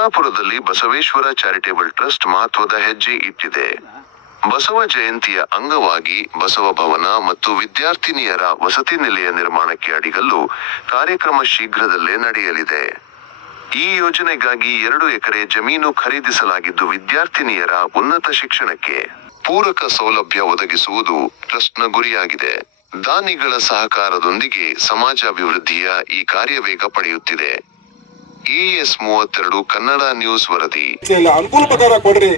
ಚಿತ್ತಾಪುರದಲ್ಲಿ Basaveshwara charitable trust ಮಹತ್ವದ ಹೆಜ್ಜೆ ಇಟ್ಟಿದೆ. ಬಸವ ಜಯಂತಿಯ ಅಂಗವಾಗಿ ಬಸವ ಭವನ ಮತ್ತು ವಿದ್ಯಾರ್ಥಿನಿಯರ ವಸತಿ ನಿಲಯ ನಿರ್ಮಾಣಕ್ಕೆ ಅಡಿಗಲ್ಲು ಕಾರ್ಯಕ್ರಮ ಶೀಘ್ರದಲ್ಲೇ ನಡೆಯಲಿದೆ. ಈ ಯೋಜನೆಗಾಗಿ 2 ಎಕರೆ ಜಮೀನು ಖರೀದಿಸಲಾಗಿದ್ದು ವಿದ್ಯಾರ್ಥಿನಿಯರ ಉನ್ನತ ಶಿಕ್ಷಣಕ್ಕೆ ಪೂರಕ ಸೌಲಭ್ಯ ಒದಗಿಸುವುದು ಟ್ರಸ್ಟ್ನ ಗುರಿಯಾಗಿದೆ. ದಾನಿಗಳ ಸಹಕಾರದೊಂದಿಗೆ ಸಮಾಜಾಭಿವೃದ್ಧಿಯ ಈ ಕಾರ್ಯವೇಗ ಪಡೆಯುತ್ತಿದೆ. ES32 ಕನ್ನಡ ನ್ಯೂಸ್ ವರದಿ. ಅನುಕೂಲ ಪ್ರಕಾರ ಕೊಡ್ರಿ.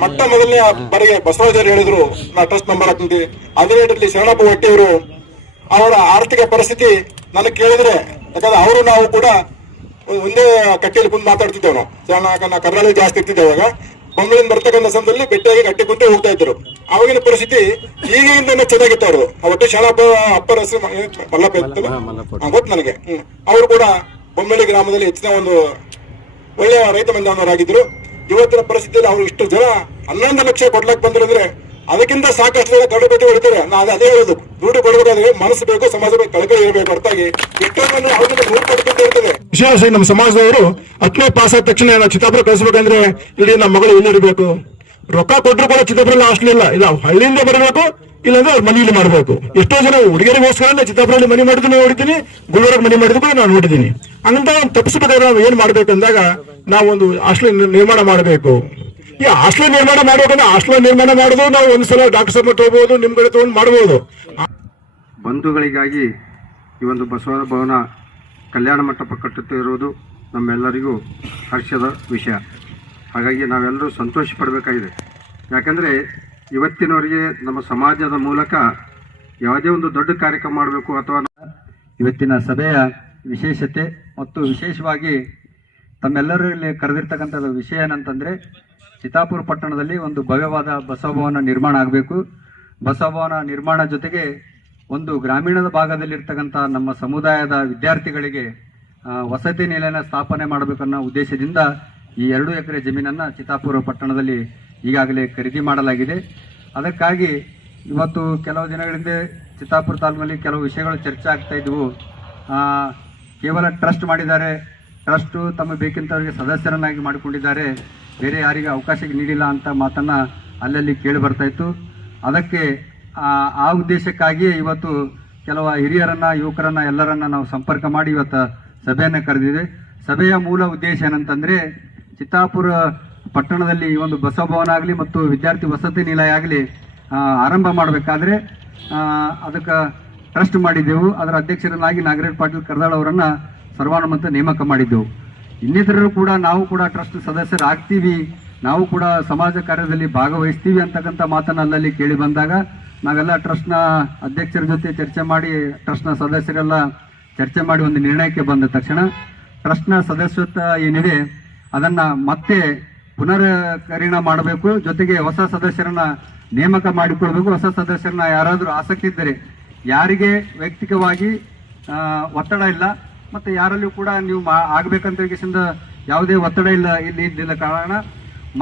ಮೊಟ್ಟ ಮೊದಲನೇ ಬಾರಿಗೆ ಬಸವರಾಜರು ಹೇಳಿದ್ರು, ನಾ ಟ್ರಸ್ಟ್ ನಂಬರ್ ಹಾಕ್ತೀನಿ. 17ರಲ್ಲಿ ಶರಣಪ್ಪ ಹೊಟ್ಟಿಯವರು ಅವರ ಆರ್ಥಿಕ ಪರಿಸ್ಥಿತಿ ನನಗೆ ಕೇಳಿದ್ರೆ, ಯಾಕಂದ್ರೆ ಅವರು ನಾವು ಕೂಡ ಒಂದೇ ಕಟ್ಟೆಯಲ್ಲಿ ಕುಂತು ಮಾತಾಡ್ತಿದ್ದೇವೆ. ನಾವು ಕರ್ನಾಟಕ ಜಾಸ್ತಿ ಇರ್ತಿದ್ದೇವೆ. ಅವಾಗ ಮಂಗಳೂರಿನ ಬರ್ತಕ್ಕಂಥ ಸಮಯದಲ್ಲಿ ಗಟ್ಟಿಯಾಗಿ ಕಟ್ಟಿ ಕುಂತು ಹೋಗ್ತಾ ಇದ್ರು. ಆವಾಗಿನ ಪರಿಸ್ಥಿತಿ ಈಗಿಂದ ಚೆನ್ನಾಗಿತ್ತು. ಅವರು ಒಟ್ಟು ಶರಣಪ್ಪ ಅಪ್ಪರ ಹೆಸರು ಮಲ್ಲಪ್ಪ ಇರ್ತದೆ ಗೊತ್ತು ನನಗೆ. ಅವರು ಕೂಡ ಬೊಮ್ಮಳ್ಳಿ ಗ್ರಾಮದಲ್ಲಿ ಹೆಚ್ಚಿನ ಒಂದು ಒಳ್ಳೆಯ ರೈತ ಬಂಧವರಾಗಿದ್ರು. ಇವತ್ತಿನ ಪರಿಸ್ಥಿತಿಯಲ್ಲಿ ಅವರು ಇಷ್ಟು ಜನ 11 ಲಕ್ಷ ಕೊಡ್ಲಕ್ ಬಂದ್ರೆ ಅಂದ್ರೆ ಅದಕ್ಕಿಂತ ಸಾಕಷ್ಟು ಜನ ಕಡುಪಟ್ಟಿ ಹೊಡಿತಾರೆ. ನಾನು ಅದೇ ಹೇಳೋದು, ದುಡ್ಡು ಕೊಡಬೇಕಾದ್ರೆ ಮನಸ್ಸು ಬೇಕು, ಸಮಾಜ ಕಳಕಳಿ ಇರಬೇಕು. ಹೊರತಾಗಿ ಇಷ್ಟೊಂದು ಅವ್ರಿಂದ 100 ಕೊಡ್ತಿದ್ದೇ ಇರ್ತದೆ. ವಿಶೇಷ ನಮ್ಮ ಸಮಾಜದವರು 10ನೇ ಪಾಸ್ ಆದ ತಕ್ಷಣ ನಾವು ಚಿತ್ತಾಪುರ ಕಳಿಸ್ಬೇಕಂದ್ರೆ ಇಲ್ಲಿ ನಮ್ಮ ಮಗಳು ಇಲ್ಲಿರ್ಬೇಕು. ರೊಕ್ಕ ಕೊಟ್ಟರು ಕೂಡ ಚಿತ್ತಾಪುರಲ್ಲಿ ಹಾಸ್ಟೆಲ್ ಇಲ್ಲ, ಹಳ್ಳಿಯಿಂದ ಬರಬೇಕು, ಇಲ್ಲಾಂದ್ರೆ ಅವ್ರ ಮನೆಯಲ್ಲಿ ಮಾಡಬೇಕು. ಎಷ್ಟೋ ಜನ ಹುಡುಗಿಯರಿಗೋಸ್ಕರ ಚಿತ್ತಾಪುರಲ್ಲಿ ಮನೆ ಮಾಡಿದ್ದು ನೋಡಿದ್ದೀನಿ, ಗುಲ್ಬರ್ಗ ಮನೆ ಮಾಡಿದ್ದು ಕೂಡ ನಾನು ನೋಡಿದ್ದೀನಿ. ಹಂಗಂತ ತಪ್ಪಿಸಬೇಕಾದ್ರೆ ನಾವು ಏನ್ ಮಾಡ್ಬೇಕಂದಾಗ ನಾವು ಒಂದು ಹಾಸ್ಟೆಲ್ ನಿರ್ಮಾಣ ಮಾಡಬೇಕು. ಈ ಹಾಸ್ಟೆಲ್ ನಿರ್ಮಾಣ ಮಾಡ್ಬೇಕಂದ್ರೆ ಹಾಸ್ಟೆಲ್ ನಿರ್ಮಾಣ ಮಾಡೋದು ನಾವು ಒಂದ್ಸಲ ಡಾಕ್ಟರ್ ಸಭೆ ತಗೋಬಹುದು, ನಿಮ್ ಕಡೆ ತಗೊಂಡು ಮಾಡಬಹುದು. ಬಂಧುಗಳಿಗಾಗಿ ಈ ಒಂದು ಬಸವ ಭವನ ಕಲ್ಯಾಣ ಮಂಟಪ ಕಟ್ಟುತ್ತಿರುವುದು ನಮ್ಮೆಲ್ಲರಿಗೂ ಹರ್ಷದ ವಿಷಯ. ಹಾಗಾಗಿ ನಾವೆಲ್ಲರೂ ಸಂತೋಷ ಪಡಬೇಕಾಗಿದೆ. ಯಾಕಂದರೆ ಇವತ್ತಿನವರೆಗೆ ನಮ್ಮ ಸಮಾಜದ ಮೂಲಕ ಯಾವುದೇ ಒಂದು ದೊಡ್ಡ ಕಾರ್ಯಕ್ರಮ ಮಾಡಬೇಕು ಅಥವಾ ಇವತ್ತಿನ ಸಭೆಯ ವಿಶೇಷತೆ ಮತ್ತು ವಿಶೇಷವಾಗಿ ತಮ್ಮೆಲ್ಲರಲ್ಲಿ ಕರೆದಿರ್ತಕ್ಕಂಥ ವಿಷಯ ಏನಂತಂದರೆ, ಚಿತ್ತಾಪುರ ಪಟ್ಟಣದಲ್ಲಿ ಒಂದು ಭವ್ಯವಾದ ಬಸವಭವನ ನಿರ್ಮಾಣ ಆಗಬೇಕು. ಬಸವಭವನ ನಿರ್ಮಾಣ ಜೊತೆಗೆ ಒಂದು ಗ್ರಾಮೀಣದ ಭಾಗದಲ್ಲಿರ್ತಕ್ಕಂಥ ನಮ್ಮ ಸಮುದಾಯದ ವಿದ್ಯಾರ್ಥಿಗಳಿಗೆ ವಸತಿ ನಿಲಯನ ಸ್ಥಾಪನೆ ಮಾಡಬೇಕನ್ನೋ ಉದ್ದೇಶದಿಂದ ಈ 2 ಎಕರೆ ಜಮೀನನ್ನು ಚಿತ್ತಾಪುರ ಪಟ್ಟಣದಲ್ಲಿ ಈಗಾಗಲೇ ಖರೀದಿ ಮಾಡಲಾಗಿದೆ. ಅದಕ್ಕಾಗಿ ಇವತ್ತು ಕೆಲವು ದಿನಗಳಿಂದ ಚಿತ್ತಾಪುರ ತಾಲೂಕಿನಲ್ಲಿ ಕೆಲವು ವಿಷಯಗಳು ಚರ್ಚೆ ಆಗ್ತಾ ಇದ್ವು. ಕೇವಲ ಟ್ರಸ್ಟ್ ಮಾಡಿದ್ದಾರೆ, ಟ್ರಸ್ಟು ತಮ್ಮ ಬೇಕಿಂತವರಿಗೆ ಸದಸ್ಯರನ್ನಾಗಿ ಮಾಡಿಕೊಂಡಿದ್ದಾರೆ, ಬೇರೆ ಯಾರಿಗೆ ಅವಕಾಶ ನೀಡಿಲ್ಲ ಅಂತ ಮಾತನ್ನು ಅಲ್ಲಲ್ಲಿ ಕೇಳಿ ಬರ್ತಾ ಇತ್ತು. ಅದಕ್ಕೆ ಆ ಉದ್ದೇಶಕ್ಕಾಗಿಯೇ ಇವತ್ತು ಕೆಲವು ಹಿರಿಯರನ್ನು, ಯುವಕರನ್ನು ಎಲ್ಲರನ್ನ ನಾವು ಸಂಪರ್ಕ ಮಾಡಿ ಇವತ್ತು ಸಭೆಯನ್ನು ಕರೆದಿದೆ. ಸಭೆಯ ಮೂಲ ಉದ್ದೇಶ ಏನಂತಂದರೆ, ಚಿತ್ತಾಪುರ ಪಟ್ಟಣದಲ್ಲಿ ಈ ಒಂದು ಬಸವಭವನ ಆಗಲಿ ಮತ್ತು ವಿದ್ಯಾರ್ಥಿ ವಸತಿ ನಿಲಯ ಆಗಲಿ ಆರಂಭ ಮಾಡಬೇಕಾದ್ರೆ ಅದಕ್ಕೆ ಟ್ರಸ್ಟ್ ಮಾಡಿದ್ದೆವು. ಅದರ ಅಧ್ಯಕ್ಷರನ್ನಾಗಿ ನಾಗರಾಜ್ ಪಾಟೀಲ್ ಕರ್ದಾಳ್ ಅವರನ್ನು ಸರ್ವಾನುಮತ ನೇಮಕ ಮಾಡಿದ್ದೆವು. ಇನ್ನಿತರರು ಕೂಡ ನಾವು ಕೂಡ ಟ್ರಸ್ಟ್ ಸದಸ್ಯರಾಗ್ತೀವಿ, ನಾವು ಕೂಡ ಸಮಾಜ ಕಾರ್ಯದಲ್ಲಿ ಭಾಗವಹಿಸ್ತೀವಿ ಅಂತಕ್ಕಂಥ ಮಾತನ್ನು ಅಲ್ಲಲ್ಲಿ ಕೇಳಿ ಬಂದಾಗ ನಾವೆಲ್ಲ ಟ್ರಸ್ಟ್ನ ಅಧ್ಯಕ್ಷರ ಜೊತೆ ಚರ್ಚೆ ಮಾಡಿ, ಟ್ರಸ್ಟ್ನ ಸದಸ್ಯರೆಲ್ಲ ಚರ್ಚೆ ಮಾಡಿ ಒಂದು ನಿರ್ಣಯಕ್ಕೆ ಬಂದ ತಕ್ಷಣ ಟ್ರಸ್ಟ್ನ ಸದಸ್ಯತ್ವ ಏನಿದೆ ಅದನ್ನು ಮತ್ತೆ ಪುನರ್ಕರಣ ಮಾಡಬೇಕು. ಜೊತೆಗೆ ಹೊಸ ಸದಸ್ಯರನ್ನ ನೇಮಕ ಮಾಡಿಕೊಳ್ಬೇಕು. ಹೊಸ ಸದಸ್ಯರನ್ನ ಯಾರಾದರೂ ಆಸಕ್ತಿ ಇದ್ದರೆ, ಯಾರಿಗೆ ವೈಯಕ್ತಿಕವಾಗಿ ಒತ್ತಡ ಇಲ್ಲ ಮತ್ತು ಯಾರಲ್ಲಿಯೂ ಕೂಡ ನೀವು ಆಗಬೇಕಂತ ಯಾವುದೇ ಒತ್ತಡ ಇಲ್ಲದ ಕಾರಣ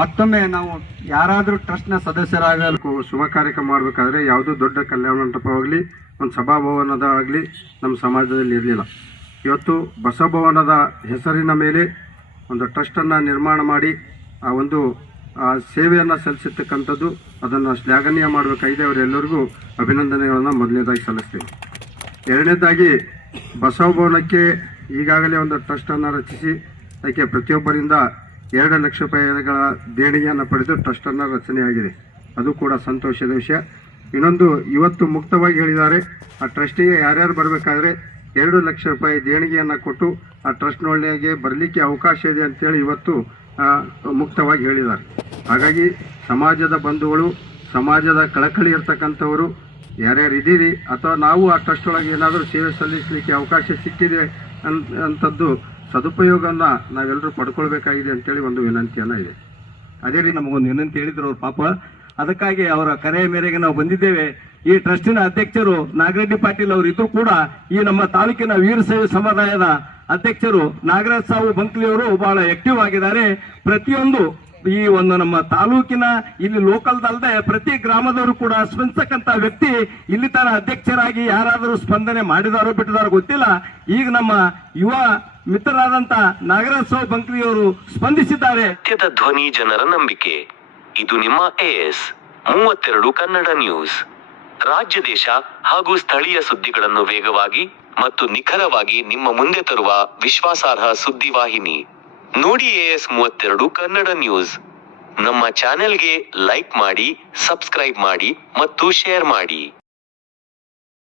ಮತ್ತೊಮ್ಮೆ ನಾವು ಯಾರಾದರೂ ಟ್ರಸ್ಟ್ನ ಸದಸ್ಯರಾಗಬೇಕು. ಶುಭ ಕಾರ್ಯಕ್ರಮ ಮಾಡಬೇಕಾದ್ರೆ ಯಾವುದೋ ದೊಡ್ಡ ಕಲ್ಯಾಣ ಮಂಟಪವಾಗಲಿ ಒಂದು ಸಭಾಭವನದ ಆಗಲಿ ನಮ್ಮ ಸಮಾಜದಲ್ಲಿ ಇರಲಿಲ್ಲ. ಇವತ್ತು ಬಸವಭವನದ ಹೆಸರಿನ ಮೇಲೆ ಒಂದು ಟ್ರಸ್ಟನ್ನು ನಿರ್ಮಾಣ ಮಾಡಿ ಆ ಒಂದು ಸೇವೆಯನ್ನು ಸಲ್ಲಿಸತಕ್ಕಂಥದ್ದು, ಅದನ್ನು ಶ್ಲಾಘನೀಯ ಮಾಡಬೇಕಾಗಿದೆ. ಅವರೆಲ್ಲರಿಗೂ ಅಭಿನಂದನೆಗಳನ್ನು ಮೊದಲನೇದಾಗಿ ಸಲ್ಲಿಸ್ತೀವಿ. ಎರಡನೇದಾಗಿ ಬಸವಭವನಕ್ಕೆ ಈಗಾಗಲೇ ಒಂದು ಟ್ರಸ್ಟನ್ನು ರಚಿಸಿ ಅದಕ್ಕೆ ಪ್ರತಿಯೊಬ್ಬರಿಂದ 2 ಲಕ್ಷ ರೂಪಾಯಿಗಳ ದೇಣಿಗೆಯನ್ನು ಪಡೆದು ಟ್ರಸ್ಟನ್ನು ರಚನೆಯಾಗಿದೆ. ಅದು ಕೂಡ ಸಂತೋಷದ ವಿಷಯ. ಇನ್ನೊಂದು, ಇವತ್ತು ಮುಕ್ತವಾಗಿ ಹೇಳಿದ್ದಾರೆ, ಆ ಟ್ರಸ್ಟಿಗೆ ಯಾರ್ಯಾರು ಬರಬೇಕಾದ್ರೆ 2 ಲಕ್ಷ ರೂಪಾಯಿ ದೇಣಿಗೆಯನ್ನು ಕೊಟ್ಟು ಆ ಟ್ರಸ್ಟ್ನೊಳಗೆ ಬರಲಿಕ್ಕೆ ಅವಕಾಶ ಇದೆ ಅಂತೇಳಿ ಇವತ್ತು ಮುಕ್ತವಾಗಿ ಹೇಳಿದ್ದಾರೆ. ಹಾಗಾಗಿ ಸಮಾಜದ ಬಂಧುಗಳು, ಸಮಾಜದ ಕಳಕಳಿ ಇರ್ತಕ್ಕಂಥವರು ಯಾರ್ಯಾರು ಇದ್ದೀರಿ ಅಥವಾ ನಾವು ಆ ಟ್ರಸ್ಟ್ ಒಳಗೆ ಏನಾದರೂ ಸೇವೆ ಸಲ್ಲಿಸಲಿಕ್ಕೆ ಅವಕಾಶ ಸಿಕ್ಕಿದೆ ಅಂಥದ್ದು ಸದುಪಯೋಗವನ್ನು ನಾವೆಲ್ಲರೂ ಪಡ್ಕೊಳ್ಬೇಕಾಗಿದೆ ಅಂತೇಳಿ ಒಂದು ವಿನಂತಿಯನ್ನು ಇದೆ. ಅದೇ ರೀತಿ ನಮಗೊಂದು ವಿನಂತಿ ಹೇಳಿದ್ರು ಅವ್ರ ಪಾಪ. ಅದಕ್ಕಾಗಿ ಅವರ ಕರೆಯ ಮೇರೆಗೆ ನಾವು ಬಂದಿದ್ದೇವೆ. ಈ ಟ್ರಸ್ಟಿನ ಅಧ್ಯಕ್ಷರು ನಾಗರೆಡ್ಡಿ ಪಾಟೀಲ್ ಅವರು ಇದ್ರು ಕೂಡ ಈ ನಮ್ಮ ತಾಲೂಕಿನ ವೀರಶೈವ ಸಮುದಾಯದ ಅಧ್ಯಕ್ಷರು ನಾಗರಾಜ್ ಸಾವು ಬಂಕ್ಲಿ ಅವರು ಬಹಳ ಆಕ್ಟಿವ್ ಆಗಿದ್ದಾರೆ. ಪ್ರತಿಯೊಂದು ಈ ಒಂದು ನಮ್ಮ ತಾಲೂಕಿನ ಇಲ್ಲಿ ಲೋಕಲ್ದಲ್ಲದೆ ಪ್ರತಿ ಗ್ರಾಮದವರು ಕೂಡ ಸ್ಪಂದಿಸತಕ್ಕಂತ ವ್ಯಕ್ತಿ ಇಲ್ಲಿ ತನ ಅಧ್ಯಕ್ಷರಾಗಿ ಯಾರಾದರೂ ಸ್ಪಂದನೆ ಮಾಡಿದಾರೋ ಬಿಟ್ಟಿದಾರೋ ಗೊತ್ತಿಲ್ಲ. ಈಗ ನಮ್ಮ ಯುವ ಮಿತ್ರರಾದಂತ ನಾಗರಾಜ್ ಬಂಕ್ರಿಯವರು ಸ್ಪಂದಿಸಿದ್ದಾರೆ. ಸತ್ಯದ ಧ್ವನಿ, ಜನರ ನಂಬಿಕೆ. ಇದು ನಿಮ್ಮ AS 32 ಕನ್ನಡ ನ್ಯೂಸ್. ರಾಜ್ಯ, ದೇಶ ಹಾಗೂ ಸ್ಥಳೀಯ ಸುದ್ದಿಗಳನ್ನು ವೇಗವಾಗಿ ಮತ್ತು ನಿಖರವಾಗಿ ನಿಮ್ಮ ಮುಂದೆ ತರುವ ವಿಶ್ವಾಸಾರ್ಹ ಸುದ್ದಿವಾಹಿನಿ. ನೋಡಿ AS 32 ಕನ್ನಡ ನ್ಯೂಸ್. ನಮ್ಮ ಚಾನೆಲ್ಗೆ ಲೈಕ್ ಮಾಡಿ, ಸಬ್ಸ್ಕ್ರೈಬ್ ಮಾಡಿ ಮತ್ತು ಶೇರ್ ಮಾಡಿ.